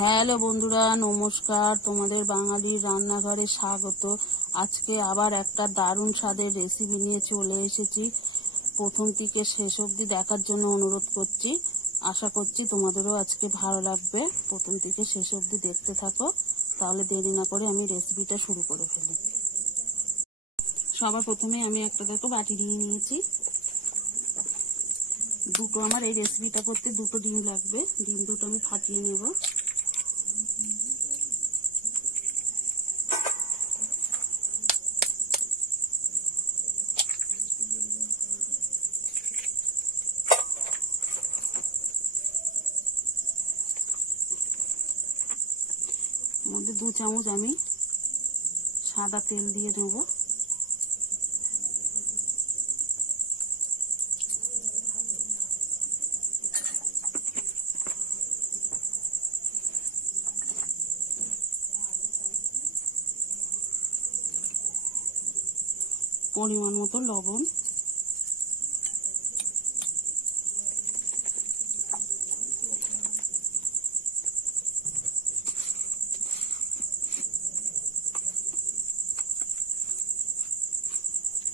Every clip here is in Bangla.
হ্যালো বন্ধুরা, নমস্কার। তোমাদের বাঙালির রান্নাঘরে স্বাগত। আজকে আবার একটা দারুণ স্বাদের রেসিপি নিয়ে চলে এসেছি। প্রথম থেকে শেষ অবধি দেখার জন্য অনুরোধ করছি। আশা করছি তোমাদেরও আজকে ভালো লাগবে। প্রথম থেকে শেষ অবধি দেখতে থাকো, তাহলে দেরি না করে আমি রেসিপিটা শুরু করে ফেলি। সবার প্রথমে আমি একটা বাটি নিয়ে নিয়েছি। দুটো আমার এই রেসিপিটা করতে দুটো ডিম লাগবে। ডিম দুটো আমি ফাটিয়ে নেব। মধ্যে 2 চামচ আমি সাদা তেল দিয়ে দেবো। পরিমাণ মতো লবণ,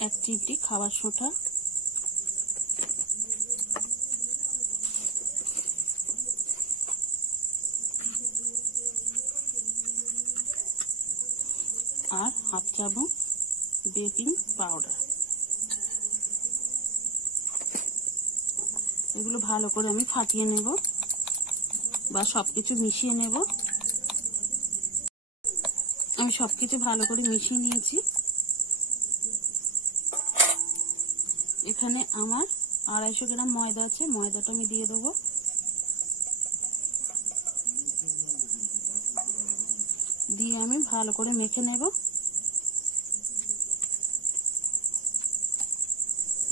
এক চিমটি খাবার সোঁটা, আর হাফ চামচ বেকিং পাউডার। এগুলো ভালো করে আমি ফাটিয়ে নেব বা সবকিছু মিশিয়ে নেব। আমি সবকিছু ভালো করে মিশিয়ে নিয়েছি। এখানে আমার 250 গ্রাম ময়দা আছে, ময়দাটা আমি দিয়ে দেবো। দিয়ে আমি ভালো করে মেখে নেব।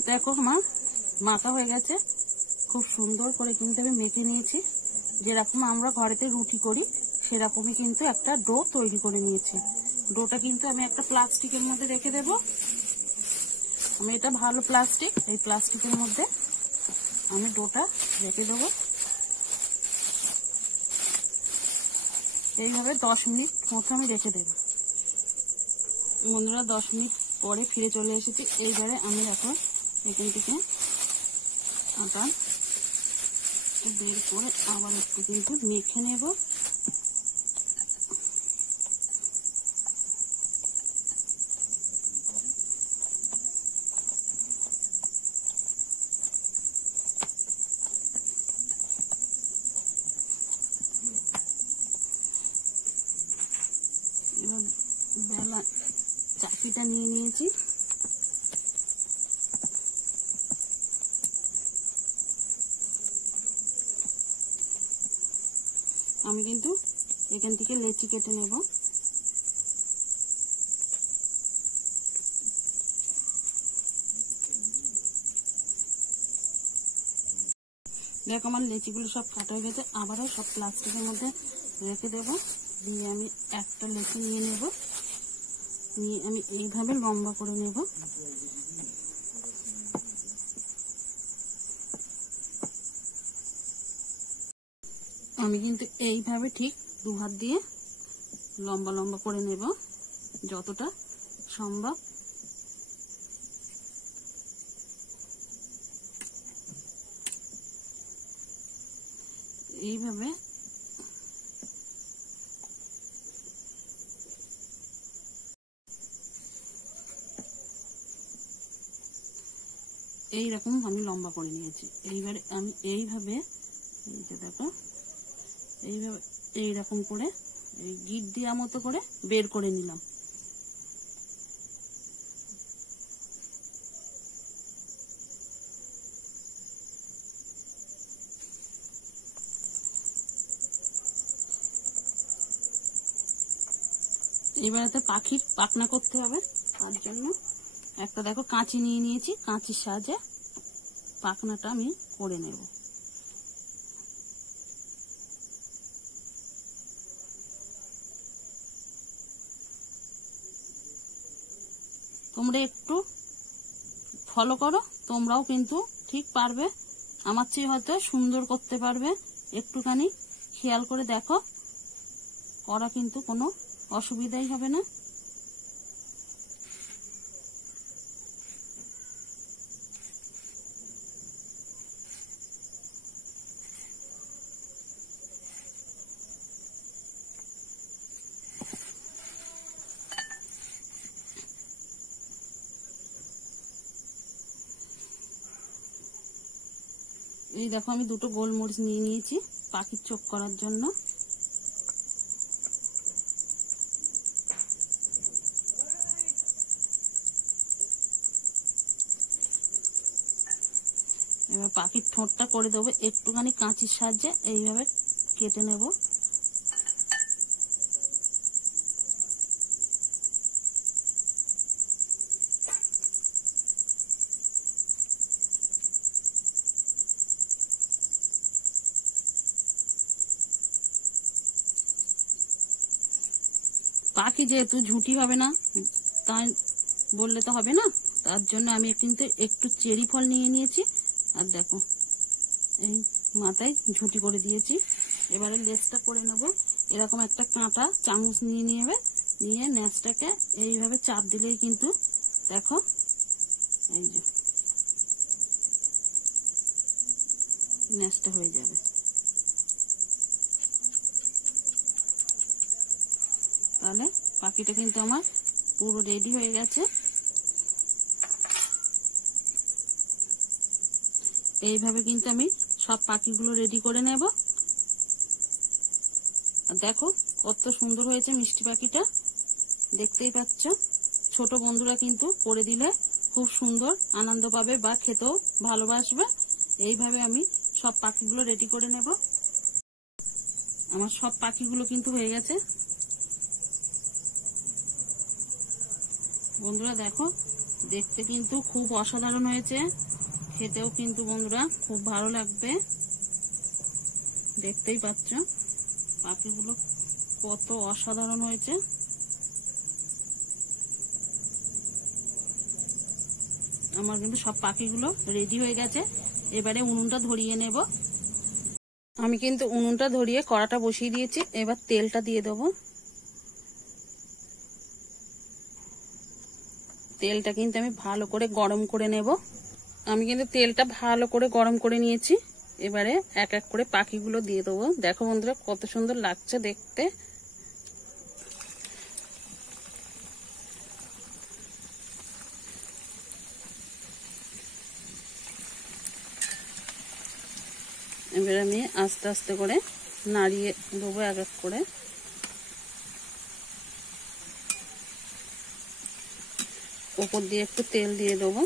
দেখো আমার মাখা হয়ে গেছে, খুব সুন্দর করে কিন্তু আমি মেখে নিয়েছি। যেরকম আমরা ঘরেতে রুটি করি সেরকমই কিন্তু একটা ডো তৈরি করে নিয়েছি। ডোটা কিন্তু আমি একটা প্লাস্টিকের মধ্যে রেখে দেব। আমি এটা ভালো প্লাস্টিক, এই প্লাস্টিকের মধ্যে আমি ডোটা রেখে দেবো। এইভাবে 10 মিনিট মতো আমি রেখে দেব। বন্ধুরা, 10 মিনিট পরে ফিরে চলে এসেছি। এইবারে আমি এখন এখান থেকে আটা বের করে আবার একটু কিন্তু মেখে নেব। এবার বেলা চাপিটা নিয়ে নিয়েছি। আমি কিন্তু এখান থেকে লেচি কেটে নেব। দেখো আমার লেচিগুলো সব কাটা হয়ে গেছে। আবারও সব প্লাস্টিকের মধ্যে রেখে দেব। দিয়ে আমি একটা লেচি নিয়ে নেব। নিয়ে আমি এইভাবে লম্বা করে নেব। আমি কিন্তু এইভাবে ঠিক 2 হাত দিয়ে লম্বা লম্বা করে নেব যতটা সম্ভব। এইভাবে এইরকম আমি লম্বা করে নিয়েছি। এইবারে আমি এইভাবে, এই যে দেখো, এইভাবে এইরকম করে এই গিট দেওয়া মতো করে বের করে নিলাম। এবারে পাখির পাখনা করতে হবে। তার জন্য একটা দেখো কাঁচি নিয়ে নিয়েছি। কাঁচির সাহায্যে পাখনাটা আমি করে নেব। তোমরা একটু ফলো করো, তোমরাও কিন্তু ঠিক পারবে। আমার চেয়ে হয়তো সুন্দর করতে পারবে। একটুখানি খেয়াল করে দেখো করা কিন্তু কোনো অসুবিধাই হবে না। এই দেখো আমি দুটো গোলমরিচ নিয়ে নিয়েছি পাখির চোখ করার জন্য। এবার পাখির ঠোঁটটা করে দেবো একটুখানি কাঁচির সাহায্যে, এইভাবে কেটে নেব। পাখি যেহেতু ঝুঁটি হবে না তাই বললে তো হবে না, তার জন্য আমি কিন্তু একটু চেরি ফল নিয়ে নিয়েছি। আর দেখো এই মাথায় ঝুঁটি করে দিয়েছি। এবারে লেজটা করে নেব। এরকম একটা কাঁটা চামচ নিয়ে নেবে, নিয়ে লেজটাকে এইভাবে চাপ দিলেই কিন্তু দেখো এই যে লেজটা হয়ে যাবে। তাহলে পাখিটা কিন্তু আমার পুরো রেডি হয়ে গেছে। এইভাবে কিন্তু আমি সব পাখিগুলো রেডি করে নেব। আর দেখো কত সুন্দর হয়েছে মিষ্টি পাখিটা, দেখতেই পাচ্ছ। ছোট বন্ধুরা কিন্তু করে দিলে খুব সুন্দর আনন্দ পাবে বা খেতেও ভালোবাসবে। এইভাবে আমি সব পাখিগুলো রেডি করে নেব। আমার সব পাখিগুলো কিন্তু হয়ে গেছে বন্ধুরা। দেখো দেখতে কিন্তু খুব অসাধারণ হয়েছে, খেতেও কিন্তু বন্ধুরা খুব ভালো লাগবে। দেখতেই পাচ্ছ পাখিগুলো কত অসাধারণ হয়েছে। আমার কিন্তু সব পাখিগুলো রেডি হয়ে গেছে। এবারে উনুনটা ধরিয়ে নেব। আমি কিন্তু উনুনটা ধরিয়ে কড়াটা বসিয়ে দিয়েছি। এবার তেলটা দিয়ে দেবো। তেলটা কিন্তু আমি ভালো করে গরম করে নেব। আমি কিন্তু তেলটা ভালো করে গরম করে নিয়েছি। এবারে এক এক করে পাখিগুলো দিয়ে দেবো। দেখো বন্ধুরা কত সুন্দর লাগছে দেখতে। এবার আমি আস্তে আস্তে করে নাড়িয়ে দেবো এক এক করে। উপর দিয়ে একটু তেল দিয়ে দেবো।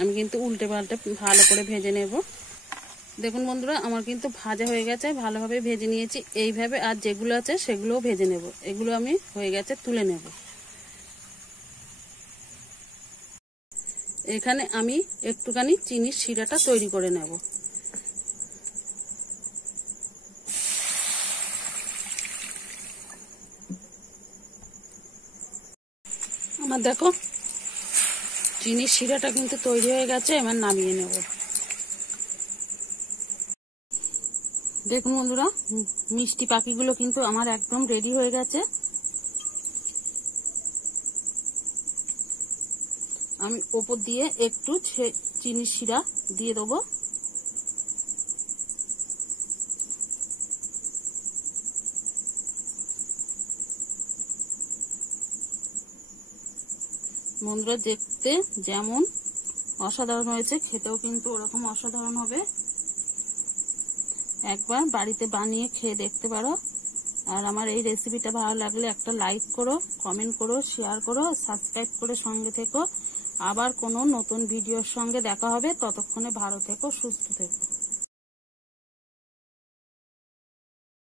আমি কিন্তু উল্টে পাল্টে ভালো করে ভেজে নেব। দেখুন বন্ধুরা আমার কিন্তু ভাজা হয়ে গেছে, ভালোভাবে ভেজে নিয়েছি। এইভাবে আর যেগুলো আছে সেগুলোও ভেজে নেব। এগুলো আমি হয়ে গেছে তুলে নেব। এখানে আমি একটুখানি চিনির শিরাটা তৈরি করে নেব। আমার দেখো চিনির শিরাটা কিন্তু তৈরি হয়ে গেছে। এবার নামিয়ে নেব। দেখুন বন্ধুরা মিষ্টি পাখিগুলো কিন্তু আমার একদম রেডি হয়ে গেছে। আমি ওপর দিয়ে একটু চিনির শিরা দিয়ে দেবো। বন্ধুরা দেখতে যেমন অসাধারণ হয়েছে খেতেও কিন্তু ওরকম অসাধারণ হবে। একবার বাড়িতে বানিয়ে খেয়ে দেখতে পারো। আর আমার এই রেসিপিটা ভালো লাগলে একটা লাইক করো, কমেন্ট করো, শেয়ার করো, সাবস্ক্রাইব করে সঙ্গে থেকো। আবার কোনো নতুন ভিডিওর সঙ্গে দেখা হবে। ততক্ষণে ভালো থেকো, সুস্থ থেকো।